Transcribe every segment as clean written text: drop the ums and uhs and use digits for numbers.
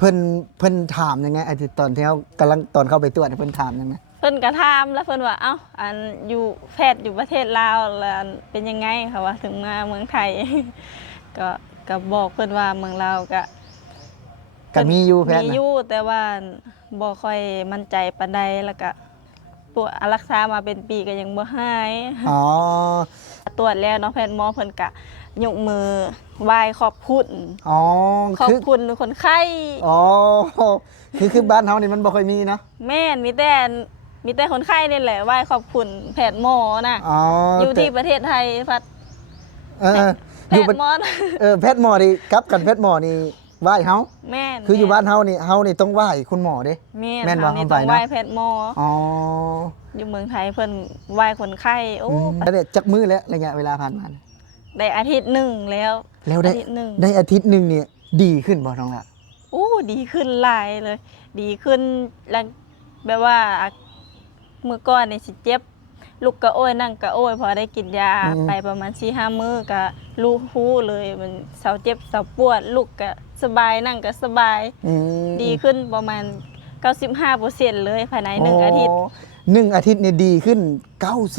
เพิ่นเพิ่นถามยังไงไอ้ที่ตอนที่เขากำลังตอนเข้าไปตรวจเพิ่นถามยังไงเพิ่นก็ถามแล้วเพิ่นว่าเอ้าอันอยู่แพทย์อยู่ประเทศลาวแล้วเป็นยังไงค่ะว่าถึงมาเมืองไทย ก็ก็บอกเพิ่นว่าเมืองลาวก็มีอยู่แพท มี ย์ อ นะ ยู่แต่ว่าบ่ค่อยมั่นใจปานใดแล้วก็ปวดรักษามาเป็นปีก็ยังบ่หาย อ๋อ ตรวจแล้วเนาะแพทย์หมอเพิ่นก็ยกมือไหว้ขอบคุณ อ๋อ ขอบ คือ คุณคนไข้ อ๋อคือบ้านเฮานี่มันบ่ค่อยมีเนาะ แม่นมีแต่คนไข้นี่แหละไหว้ขอบคุณแพทย์หมอน่ะ อ๋อ อยู่ แต่ ที่ประเทศไทยพัด เออ แพ อยู่ ท ประ ย์หมอนะ แพทย์หมอนี่ครับกันแพทย์หมอนี่ไหว้เฮา แม่น คืออยู่บ้านเฮานี่ต้องไหว้คุณหมอเด้ แม่ แม่น น บ่ เฮานี่ เข้า ต้ ไป อง นะ ไหว้แพทย์หมอ อ๋อ อยู่เมืองไทยเพิ่นไหว้คนไข้โอ้ แล้วเนี่ยจักมื้อแล้วระยะเวลาผ่านมาเนี่ย ได้อาทิตย์หนึ่งแล้ว แล้วได้ อาทิตย์หนึ่ง ได้อาทิตย์หนึงเนี่ยดีขึ้นบ่น้องล่ะ โอ้ดีขึ้นหลายเลย ดีขึ้นแล้วแบบว่าเมื่อก่อนนี่สิเจ็บลุกกะโอ้ยนั่งกะโอ้ยพอได้กินยาไปประมาณ 4-5 มื้อก็รู้ฮู้เลยมันเซาเจ็บเซาปวดลุกก็สบายนั่งก็สบาย อืม ดีขึ้นประมาณ 95%เลยภายใน1อาทิตย์ หนึ่งอาทิตย์เนี่ยดีขึ้น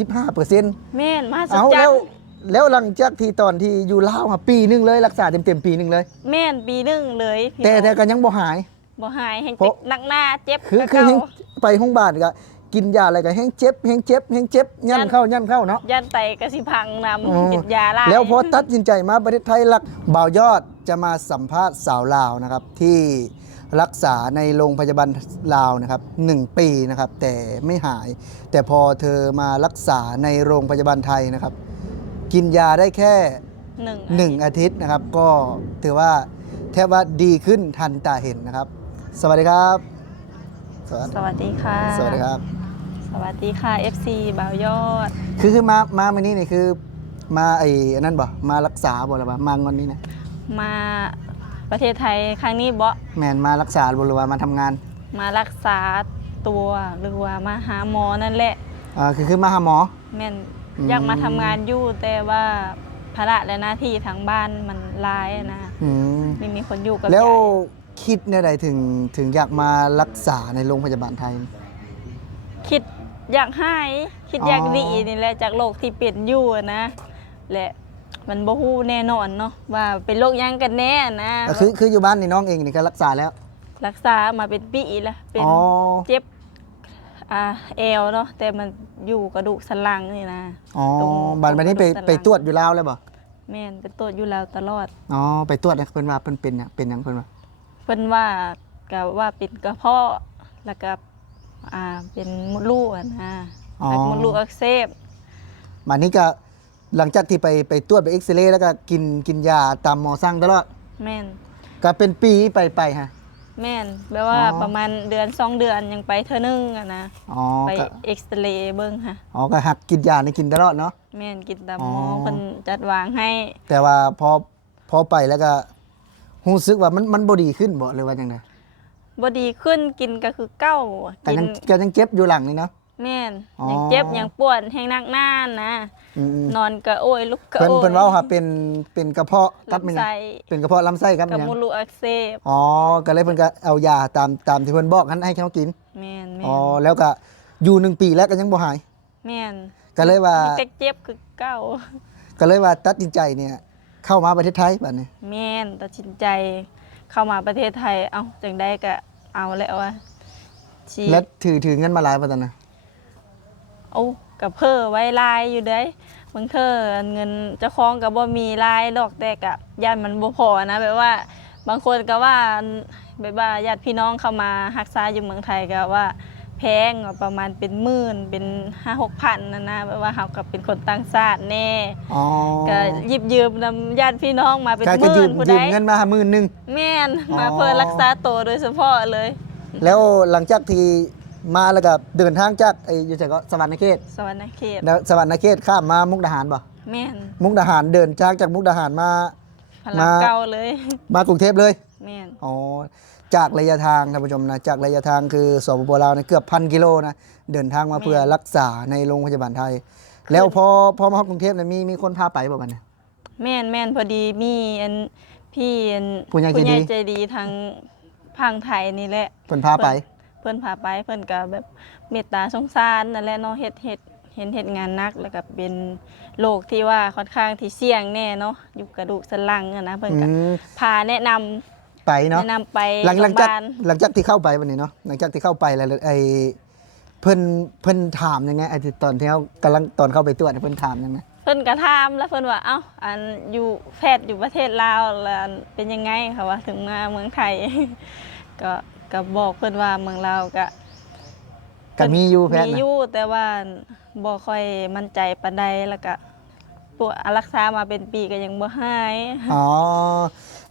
95% แม่นมหัศ เอา จร แล้ ร ว ย์ แล้วหลังจากที่ตอนที่อยู่ลาวมาปีหนึงเลยรักษาเต็มๆปีหนึงเลย แม่นปีหนึงเลยพี่ แต่ น้อง แต่ก็ยังบ่หาย บ่หายแห่ง เพราะ เจ็บหนักหน้าเจ็บ คือ กะ คือ เก่า แฮงไปโรงพยาบาลก็กินยาอะไรก็แห้งเจ็บยันเข้าเนาะ ยันไตกระสิพังน อ๋อ ำกินยาลาย แล้วพอตัดสินใจมาประเทศไทยรักบ่าวยอดจะมาสัมภาษณ์สาวลาวนะครับที่รักษาในโรงพยาบาลลาวนะครับ1 ปีนะครับแต่ไม่หาย แต่พอเธอมารักษาในโรงพยาบาลไทยนะครับ กินยาได้แค่ 1 อาทิตย์นะครับ ก็ถือว่าแทบว่าดีขึ้นทันตาเห็นนะครับ สวัสดีครับสวัส สวัสดีค่ะ สวัสดีครับ สวัสดีค่ะ FC บ่าวยอด คือมาวันนี้นี่คือมาไอ้อันนั่นบ่มารักษาบ่หรือว่ามางอนนี้นะ มาประเทศไทยครั้งนี้บ่ แมนมารักษาบ่หรือว่ามาทำงาน มารักษาตัวหรือว่ามาหาหมอนั่นแหละ คือมาหาหมอ แม่น อืม อยากมาทำงานอยู่แต่ว่าภาระและหน้าที่ทางบ้านมันหลายนะ อืม ไม่มีคนอยู่กับ แล้ว ยาย คิดในใดถึงอยากมารักษาในโรงพยาบาลไทย คิดอยากให้คิด อ๋อ อยากดีนี่แหละจากโรคที่เป็นอยู่อะนะและมันบ่ฮู้แน่นอนเนาะว่าเป็นโรคหยังกันแน่นะ คืออยู่บ้านนี่น้องเองนี่ก็รักษาแล้ว รักษามาเป็นปีแล้วเป็น อ๋อ เจ็บเอวเนาะแต่มันอยู่กระดูกสันหลังนี่นะ อ๋อ ตรง บัดนี้ กระดูกสันหลัง ไปตรวจอยู่ลาวเลยบ่ แม่นเป็นตัวอยู่แล้วตลอด อ๋อไปตรวจนะเพิ่นว่าเพิ่นเป็นหยังเป็นหยังเพิ่นว่า เพิ่นว่าก็ว่าเป็นกระเพาะแล้วก็เป็นมดลูกอะนะแล้วก็มดลูกอักเสบ บัดนี้ก็หลังจากที่ไปตรวจไปเอ็กซเรย์แล้วก็กินยาตามหมอสั่งตลอด แม่น ก็เป็นปีไปฮะ แม่นแปลว่า อ๋อ ประมาณเดือน2 เดือนยังไปเท่อนึงอะนะ อ๋อ ไป ก็ เอ็กซเรย์เบิ่งค่ะ อ๋อก็หักกินยานี่กินตลอดเนาะ แม่นกินตาม อ๋ ห อ มอเพิ่นจัดวางให้ แต่ว่าพอไปแล้วก็รู้สึกว่ามันบ่ดีขึ้นบ่หรือว่าจังได บ่ดีขึ้นกินก็คือเก้า ก็ กิน ยังเจ็บอยู่หลังนี่เนาะ แม่น อ๋อ ยังเจ็บยังปวดแห้งนักหน้านะ อืม นอนก็โอยลุกก็ เพิ่น โอย เพิ่นเว้าค่ะเป็นกระเพาะกับมัน ลำไส้ เป็นกระเพาะลำไส้ครับ กับ หยัง มดลูกอักเสบ อ๋อก็เลยเพิ่นก็เอายาตามที่เพิ่นบอกให้เขากิน แม่น อ๋อแล้วก็อยู่1 ปีแล้วก็ยังบ่หาย แม่น ก็เลยว่า แต่เจ็บคือเก้า ก็เลยว่าตัดสินใจเนี่ยเข้ามาประเทศไทยบัดนี้ แม่นตัดสินใจเข้ามาประเทศไทยเอ้าจังได้ก็เอาแล้วอะชี แล้วถือเงินมาหลายบ่ตอนนั้น โอ้กับเพ้อไว้ลายอยู่เด้บางเธอเงินเจ้าของก็บ่มีลายดอกแต่ก็ย่านมันบ่พอนะแบบว่า บางคนก็ว่าแบบว่าญาติพี่น้องเข้ามารักษาอยู่เมืองไทยก็ว่าแพงประมาณเป็นหมื่นเป็น5-6 พันนะแบบว่าเฮาก็เป็นคนต่างชาติแน่ อ๋อ ก็หยิบยืมนำญาติพี่น้องมาเป็น ก็ หมื่ ยื น ม ผู้ ยื ใด มเงินมา10,000นึง แม่น อ๋อ มาเพื่อรักษาตัวโดยเฉพาะเลย แล้วหลังจากที่มาแล้วก็เดินทางจากไอ้อยู่ไสก็สวรรณเขต สวรรณเขต แล้วสวรรณเขตข้ามมามุกดาหารบ่ แม่น มุกดาหารเดินจากมุกดาหารมา พลังเก่าเลย มากรุงเทพเลย แม่น อ๋อจากระยะทางท่านผู้ชมนะจากระยะทางคือสปปลาวเนี่ยเกือบ1,000 กิโลนะเดินทางมาเพื่อรักษาในโรงพยาบาลไทย แล้วพอมาฮอดกรุงเทพเนี่ยมีคนพาไปบ่บัดนี้ แม่นพอดีมีอันพี่อัน ผู้ใหญ่ใจดี ใจดีทาง พังไทยนี่แหละ เพิ่นพาไป เพิ่นพาไปเพิ่นก็แบบเมตตาสงสารนั่นแหละเนาะเฮ็ดเห็นเฮ็ดงานหนักแล้วก็เป็นโรคที่ว่าค่อนข้างที่เสี่ยงแน่เนาะอยู่กระดูกสันหลังอะนะเพิ่นก็พาแนะนำ ไปเนาะ แนะนำไป หลัง โรงพ จาก ยาบาล หลังจากที่เข้าไปวันนี้เนาะหลังจากที่เข้าไปแล้วไอ้เพิ่นถามยังไงไอ้ที่ตอนที่เขากำลังตอนเข้าไปตรวจเพิ่นถามยังไง เพิ่นก็ถามแล้วเพิ่นว่าเอ้าอันอยู่แพทย์อยู่ประเทศลาวแล้วเป็นยังไงเขาว่าถึงมาเมืองไทย ก็บอกเพิ่นว่าเมืองลาวก็ ก็มีอยู่แพท มี ย์ อ นะ ยู่แต่ว่าบ่ค่อยมั่นใจปานใดแล้วก็ปวดรักษามาเป็นปีก็ยังบ่หาย อ๋อ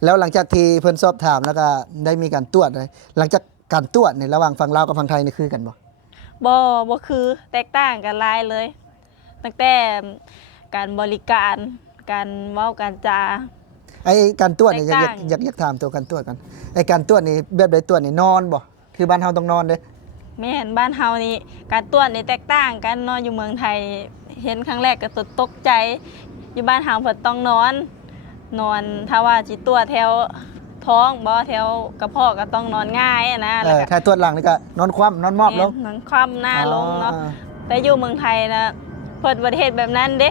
แล้วหลังจากที่เพิ่นสอบถามแล้วก็ได้มีการตรวจเลยหลังจากการตรวจในระหว่างฝั่งลาวกับฝั่งไทยนี่คือกันบ่ บ่คือแตกต่างกันหลายเลยตั้งแต่การบริการการเว้าการจา ไอ้การตรวจนี่ แตกต่าง อยากถามตัวการตรวจกันไอ้การตรวจนี่แบบใดตรวจนี่นอนบ่คือบ้านเฮาต้องนอนเด้ แม่นบ้านเฮานี่การตรวจนี่แตกต่างกันเนาะอยู่เมืองไทยเห็นครั้งแรกก็ตกใจอยู่บ้านเฮาเพิ่นต้องนอนถ้าว่าสิตรวจแถวท้องบ่แถวกระเพาะก็ต้องนอนง่ายอะนะแล้วก็ ถ้าตรวจหลังนี่ก็นอนคว่ำนอนมอบลง นอนคว่ำหน้าลงเนาะ อ๋อ แต่อยู่เมืองไทยนะเพิ่นประเทศแบบนั้นเด้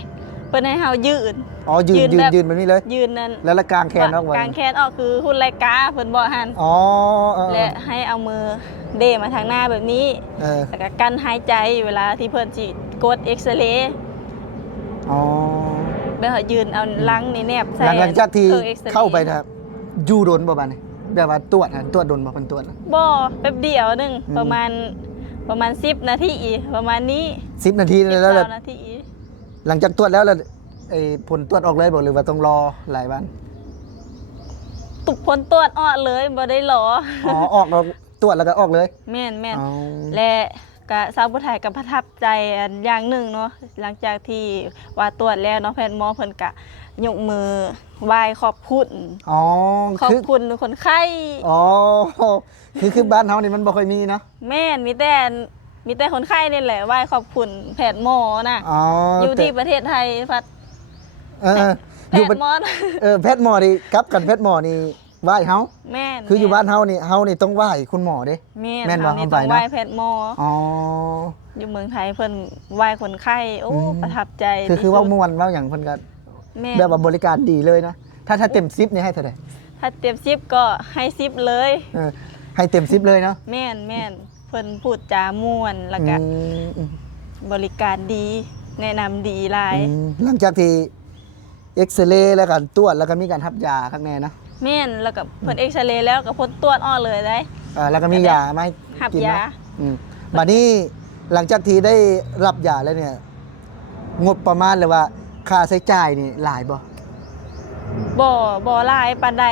เพิ่นให้เฮายืน อ๋อยืน แบบ แบบนี้เลย ยืนนั่น แล้วละกลางแขนออกไว้ กางแขนออกคือหุ่นไรกาเพิ่นบอกหัน อ๋อเออ และให้เอามือเดมาทางหน้าแบบนี้ เออ แล้วก็กั้นหายใจเวลาที่เพิ่นสิกดเอ็กซเรย์ อ๋อ แบบว่ายืนเอาลังนี่แนบใส่ หลังจากที่ ครื่องอ็กซรย์ เข้าไปนะครับอยู่โดนบ่บัดนี้แบบว่าตรวจฮะตรวจโดนบ่เพิ่นตรวจน่ะ บ่แป๊บเดียวหนึง อืม ประมาณ10นาทีประมาณนี้ 10 นาทีแล้ว 19นาที หลังจากตรวจแล้วไอ้ผลตรวจออกเลยบ่หรือว่าต้องรอหลายวัน ตุกผลตรวจออกเลยบ่ได้รอ อ๋อออกแล้วตรวจแล้วก็ออกเลย แม่น อ๋อ และก็สาวผู้ไทยก็ประทับใจอันอย่างหนึ่งเนาะหลังจากที่ว่าตรวจแล้วเนาะแพทย์หมอเพิ่นก็ยกมือไหว้ขอบคุณ อ๋อ ขอบ คือ คุณคนไข้ อ๋อคือบ้านเฮานี่มันบ่ค่อยมีเนาะ แม่นมีแต่คนไข้นี่แหละไหว้ขอบคุณแพทย์หมอน่ะ อ๋อ อยู่ที่ แต่ ประเทศไทยพัด เออ แพ อยู่ ท บ้าน ย์หมอ แพทย์หมอนี่กลับกันแพทย์หมอนี่ไหว้เฮา แม่น คืออยู่บ้านเฮานี่ต้องไหว้คุณหมอเด้ แม่ แม่น น บ่ เฮานี่ เอาไป ต้อง นะ ไหว้แพทย์หมอ อ๋อ อยู่เมืองไทยเพิ่นไหว้คนไข้โอ้ อืม ประทับใจ คือว่า ที่สุด ม่วนเว้าหยังเพิ่นก็ แม่น แบบว่าบริการดีเลยนะถ้าเต็ม10นี่ให้เท่าใด ถ้าเต็ม10ก็ให้10เลย เออให้เต็ม10เลยเนาะ แม่นเพิ่นพูดจาม่วนแล้วก็ อืม บริการดี แนะนำดีหลาย หลังจากที่เอ็กซเรย์แล้วกันตรวจแล้วก็มีการทับยาข้างในนะ แม่นแล้วก็เพิ่นเอ็กซเรย์แล้วก็พ้นตรวจออกเลยได้ แล้วก็มียามาให้ หับ กิน ยา นะบัดนี้หลังจากที่ได้รับยาแล้วเนี่ยงบประมาณเลยว่าค่าใช้จ่ายนี่หลายบ่ บ่หลายปานใด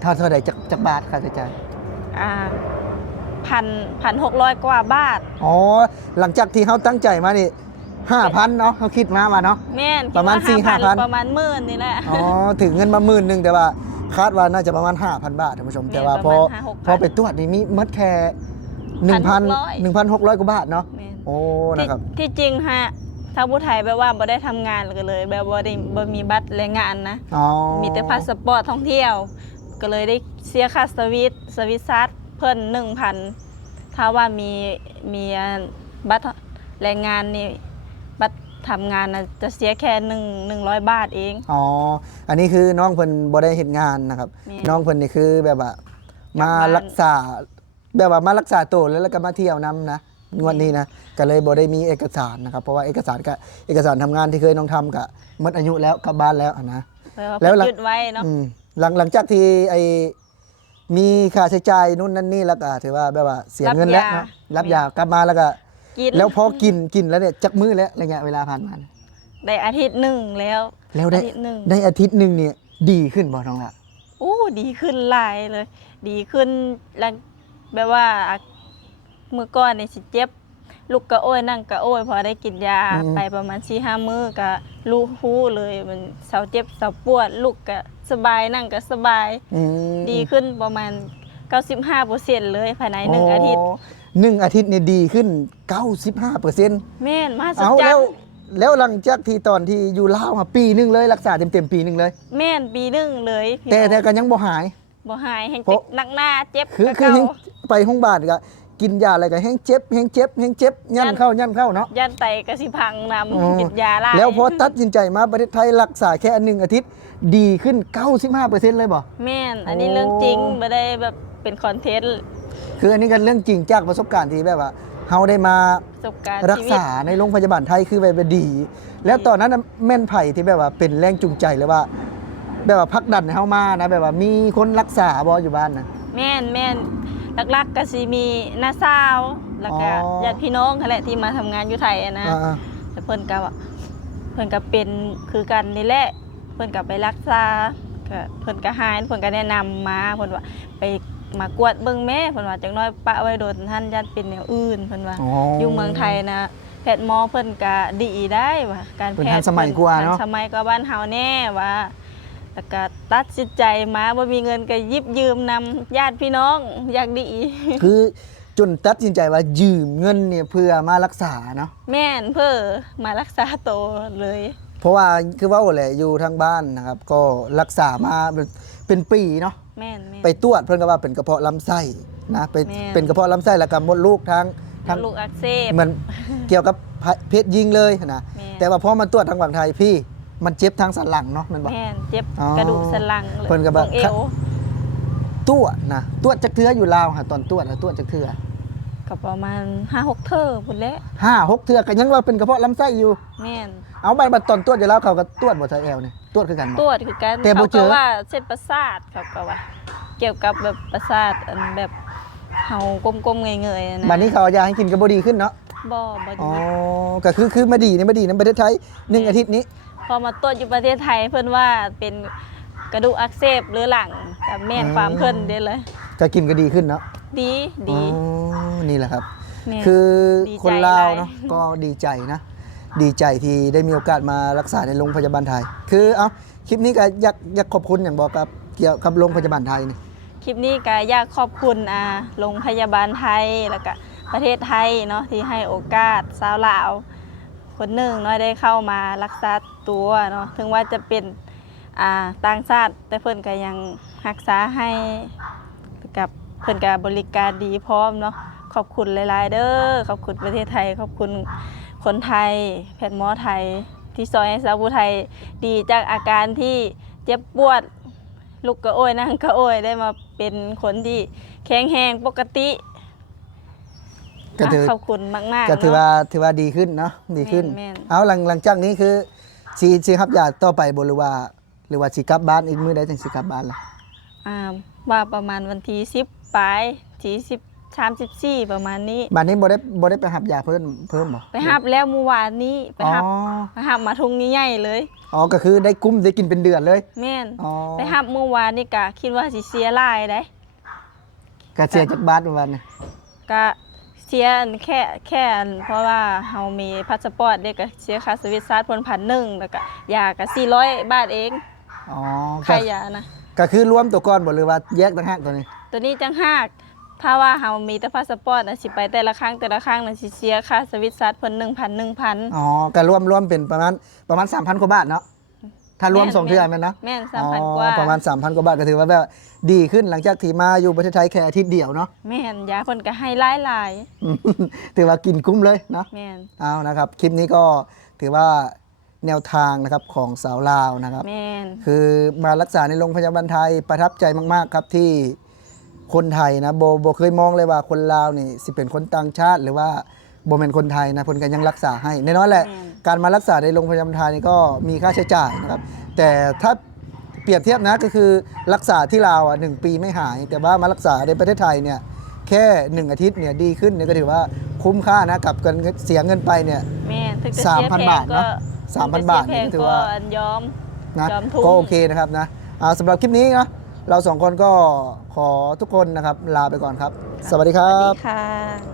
เท่าใดจากบาทค่าใช้จ่าย อ่า1,600 กว่าบาท อ๋อหลังจากที่เขาตั้งใจมานี่5,000เนาะเขาคิดมาเนาะ แม่น ประมาณ คิดว่ 4-5,000 ประมาณหมื่นนี่แหละ อ๋อถึงเงินมา10,000แต่ว่าคาดว่าน่าจะประมาณ 5,000 บาทท่านผู้ชม เนี่ย แต่ว่าพอ ประมาณ5-6,000 พอไปตรวจนี่มีหมดแค่ 1,600 กว่าบาทเนาะ แม่น โอ้นะครับ ที่จริงฮะทางผู้ไทยแบบว่าบ่ได้ทำงานเลยแบบบ่มีบัตรแรงงานนะ อ๋อ มีแต่พาสปอร์ตท่องเที่ยว ก็เลยได้เสียค่าสวิตซัสเพิ่น 1,000 ถ้าว่ามีบัตรแรงงานนี่บัตรทำงานนะจะเสียแค่100 บาทเอง อ๋ออันนี้คือน้องเพิ่นบ่ได้เฮ็ดงานนะครับ แม่ น้องเพิ่นนี่คือแบบว่ามา บ้าน รักษาแบบว่ามารักษาตัวแล้วก็มาเที่ยวนํนะงวดนี้นะก็เลยบ่ได้มีเอกสารนะครับเพราะว่าเอกสารทำงานที่เคยน้องทำก็หมดอายุแล้วกลับบ้านแล้วนะ แล้ แล้ว ว หลัง ยึดไว้เนาะ หลังจากที่มีค่าใช้จ่ายนู่นนั่นนี่แล้วก็ถือว่าแบบว่าเสียเงินแล้วเนาะรับยากลับมาแล้วก็ กิน แล้วพอกินแล้วเนี่ยจักมื้อแล้วระยะเวลาผ่านมาเนี่ย ได้อาทิตย์หนึ่งแล้ว แล้วได้ อาทิตย์หนึ่ง ได้อาทิตย์หนึงเนี่ยดีขึ้นบ่น้องละ โอ้ดีขึ้นหลายเลย ดีขึ้นแล้วแบบว่าเมื่อก่อนนี่สิเจ็บลูกกะโอ้ยนั่งกะโอ้ยพอได้กินยาไปประมาณ4-5 มื้อก็รู้ฮู้เลยมันเศร้าเจ็บเศร้าปวดลูกก็สบายนั่งก็สบาย อืม ดีขึ้นประมาณ 95%เลยภายใน1อาทิตย์ 1 อาทิตย์เนี่ยดีขึ้น 95% แม่นมาส เอา จั แล้ว ง แล้วหลังจากที่ตอนที่อยู่ลาวมาปีหนึงเลยรักษาเต็มปีหนึงเลย แม่นปีหนึงเลยพี่ แต่ น้อง ก็ยังบ่หาย บ่หายแฮง เพ ติ ราะ ดหนักหน้าเจ็บ คือ เก่า แฮงไปโรงพยาบาลก็กินยาอะไรก็แฮงเจ็บแฮงเจ็บแฮงเจ็บยันเข้าเนาะ ยันไตก็สิพังนำ อ๋อ กินยาหลาย แล้วพอตัดสินใจมาประเทศไทยรักษาแค่1 อาทิตย์ดีขึ้น 95%เลยบ่ แม่นอันนี้ โอ้ เรื่องจริงบ่ได้แบบเป็นคอนเทนต์ คืออันนี้ก็เรื่องจริงจากประสบการณ์ที่แบบว่าเฮาได้มา ประสบการณ์ รัก ชีวิต ษาในโรงพยาบาลไทยคือแบบดี แล้วตอนนั้นน่ะแม่นไผ่ที่แบบว่าเป็นแรงจูงใจเลยว่า แบบว่าพักดันให้เฮามานะแบบว่ามีคนรักษาบ่อยู่บ้านนะ แม่นหลักๆก็สิมีน้าสาวแล้วก็ อ๋อ ญาติพี่น้องนั่นแหละที่มาทำงานอยู่ไทยอะนะ อ่า แต่เพิ่นก็เป็นคือกันนี่แหละเพิ่นก็ไปรักษาก็เพิ่นก็หายเพิ่นก็แนะนำมาเพิ่นว่าไปมากวดเบิ่งแม่เพิ่นว่าจักหน้อยปะไว้โดนท่านยันเป็นแนวอื่นเพิ่นว่า อ๋อ อ อยู่ เมืองไทยนะแพทย์หมอเพิ่นก็ดีได้ว่าการ เพิ่ แพ นทั ท น ย์ สมัยกว่าเนอะ ทัสมัยกว่าบ้านเฮาแน่ว่าแล้วก็ตัดสินใจมาบ่มีเงินก็หยิบยืมนำญาติพี่น้องอยากดี คือจนตัดสินใจว่ายืมเงินเนี่ยเพื่อมารักษาเนาะ แม่นเพื่อมารักษาตัวเลย เพราะว่าคือว่าแหละอยู่ทางบ้านนะครับ ก็รักษามาเป็นปีเนาะ แม่น ไปตรวจเพิ่นก็ว่าเป็นกระเพาะลำไส้นะไป แม่น เป็นกระเพาะลำไส้แล้วก็มดลูกทั้ง ลูกอักเสบ เหมือนเกี่ยวกับเพศยิงเลยนะ แม่น แต่ว่าพอมาตรวจทางฝั่งไทยพี่มันเจ็บทางสันหลังเนาะแมันบอก แม่นเจ็บ อ๋อ กระดูกสันหลัง เพิ่นก็แบบ ตรงเอว ตรวจนะตรวจจักเทืออยู่ลาวค่ะตอนตรวจนะตรวจจักเทือ ก็ประมาณ 5-6 เทอพุ่นแหละ 5-6 เทือก็ยังว่าเป็นกระเพาะลำไส้อยู่ แม่น เอาไปบัดตอนตรวจอยู่แล้วเขาก็ตรวจบ่ใส่แอลเนี่ยตรวจคือกันบ่ ตรวจคือกัน แต่บ่ เขา เจ ก็ อ ว่าเส้นประสาทเขาก็ว่า เกี่ยวกับแบบประสาทอันแบบเฮากลมๆเงยๆนะ บัดนี้เขาเอายาให้กินก็บ่ดีขึ้นเนาะ บ่ อ๋อ ดี ก็คือมาดีในประเทศไทย1 อาทิตย์นี้ พอมาตรวจอยู่ประเทศไทยเพิ่นว่าเป็นกระดูกอักเสบหรือหลังแต่แม่นความเพิ่นเด้เลย ก็กินก็ดีขึ้นเนาะ ดี อ๋อนี่แหละครับ แม่น คือ ดีใจ คนลาว หลาย เนาะก็ดีใจนะ ดีใจที่ได้มีโอกาสมารักษาในโรงพยาบาลไทย คือเอาคลิปนี้ก็อยากขอบคุณอย่างบอกกับเกี่ยวกับโรงพยาบาลไทยนี่ คลิปนี้ก็อยากขอบคุณโรงพยาบาลไทยแล้วก็ประเทศไทยเนาะที่ให้โอกาสชาวลาวคนหนึ่งเนาะได้เข้ามารักษาตัวเนาะถึงว่าจะเป็นต่างชาติแต่เพิ่นก็ยังรักษาให้กับเพิ่นก็บริการดีพร้อมเนาะขอบคุณหลายๆเด้อขอบคุณประเทศไทยขอบคุณคนไทยแพทย์หมอไทยที่ซอยให้สาวผู้ไทยดีจากอาการที่เจ็บปวด ลูกก็โอยนั่งก็โอยได้มาเป็นคนที่แข็งแรงปกติ ก็ถือ ขอบคุณมากๆ ก็ถือ เนะ ว่าดีขึ้นเนาะดีขึ้น แม่น เอาหลังจากนี้คือสิรับยาต่อไปบ่หรือว่าสิกลับบ้านอีกมื้อใดถึงสิกลับบ้านล่ะ ว่าประมาณวันที่10ปลายที่34ประมาณนี้ บ้านนี้บ่ได้ไปรับยาเพิ่มบ่ ไปหับแล้วเมื่อวานนี้ไป อ๋อ หับมาทุงใหญ่ๆเลย อ๋อก็คือได้กุ้มได้กินเป็นเดือนเลย แม่น อ๋อ ไปหับเมื่อวานนี่กะคิดว่าสิเสียหลายได้ ก็เสียจากบ้านประมาณนี้ ก็เสียแค่เพราะว่าเฮามีพาสปอร์ตเด็กก็เสียค่าสวิตช์ซาร์ท1,100แล้วก็ยาก็400 บาทเอง อ๋อ ค่ายานะ ก็คือรวมตัวก้อนบ่หรือว่าแยกต่างหากตัวนี้ ตัวนี้จังหากถ้าว่าเฮามีแต่พาสปอร์ตน่ะสิไปแต่ละครั้งน่ะสิเสียค่าสวิตช์ซาร์ทเพิ่น1,000 อ๋อก็รวมเป็นประมาณ 3,000 กว่าบาทเนาะถ้ารวม2เทื่อแม่นเนาะ แม่น3,000 กว่า ประมาณ 3,000 กว่าบาทก็ถือว่าแบบดีขึ้นหลังจากที่มาอยู่ประเทศไทยแค่อาทิตย์เดียวเนาะ แม่นยาเพิ่นก็ให้หลาย ถือว่ากินคุ้มเลยเนาะ ๆแม่น เอานะครับคลิปนี้ก็ถือว่าแนวทางนะครับของสาวลาวนะครับ แม่น คือมารักษาในโรงพยาบาลไทยประทับใจมากๆครับที่คนไทยนะโบเคยมองเลยว่าคนลาวนี่สิเป็นคนต่างชาติ หรือว่าโบเป็นคนไทยนะคนกันยังรักษาให้แน่นอนแหละ การมารักษาในโรงพยาบาลไทยนี่ก็มีค่าใช้จ่ายนะครับแต่ถ้าเปรียบเทียบนะก็คือรักษาที่ลาว1 ปีไม่หาย แต่ว่ามารักษาในประเทศไทยเนี่ยแค่1 อาทิตย์เนี่ยดีขึ้นเนี่ยก็ถือว่าคุ้มค่านะกับการเสียเงินไปเนี่ย แม่นถึงจะเสียแพ 3,000 ง บาท ก็ เนาะ3,000 บาท ถึงจะเสียแพง นี่ถือ ก็ ว่า ยอม นะ ยอมทุ่ม ก็โอเคนะครับนะสำหรับคลิปนี้นะเราสองคนก็ขอทุกคนนะครับลาไปก่อนครับ สวัสดีค ส รั วัสดี บ ค่ะ